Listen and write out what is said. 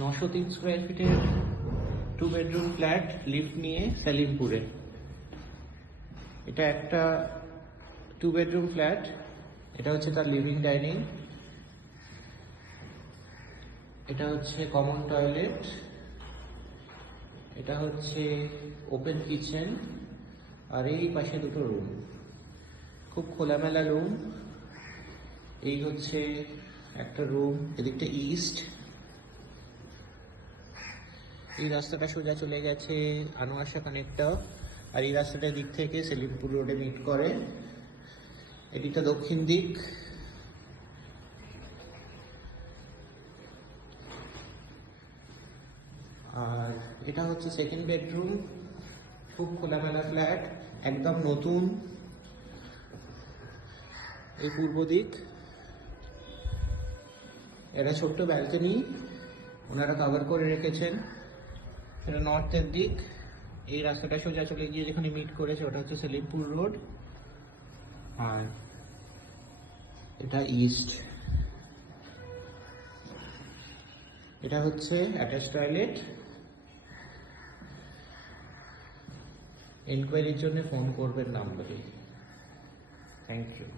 903 square ফিটের 2 bedroom flat lift নিয়ে সেলিমপুরে। এটা একটা 2 বেডরুম ফ্ল্যাট। এটা হচ্ছে তার লিভিং ডাইনিং, এটা হচ্ছে কমন টয়লেট, এটা হচ্ছে ওপেন কিচেন, আর এই পাশে দুটো রুম, খুব খোলামেলা রুম। এই হচ্ছে একটা রুম, এদিকটা ইস্ট। এই রাস্তাটা সোজা চলে গেছে আনোয়ারশা কানেক্টর, আর এই রাস্তাটার দিক থেকে সেলিমপুর রোডে মিট করে। এদিকটা দক্ষিণ দিক। আর এটা হচ্ছে সেকেন্ড বেডরুম, খুব খোলামেলা ফ্ল্যাট, একদম নতুন। এই পূর্ব দিক, এটা ছোট্ট ব্যালকনি ওনারা কভার করে রেখেছেন। এটা নর্থের দিক। এই রাস্তাটা সোজা চলে গিয়ে যেখানে মিট করেছে ওটা হচ্ছে সেলিমপুর রোড, আর এটা ইস্ট। এটা হচ্ছে অ্যাটাচ টয়লেট। এনকোয়ারির জন্য ফোন করবেন নাম্বারে। Thank you.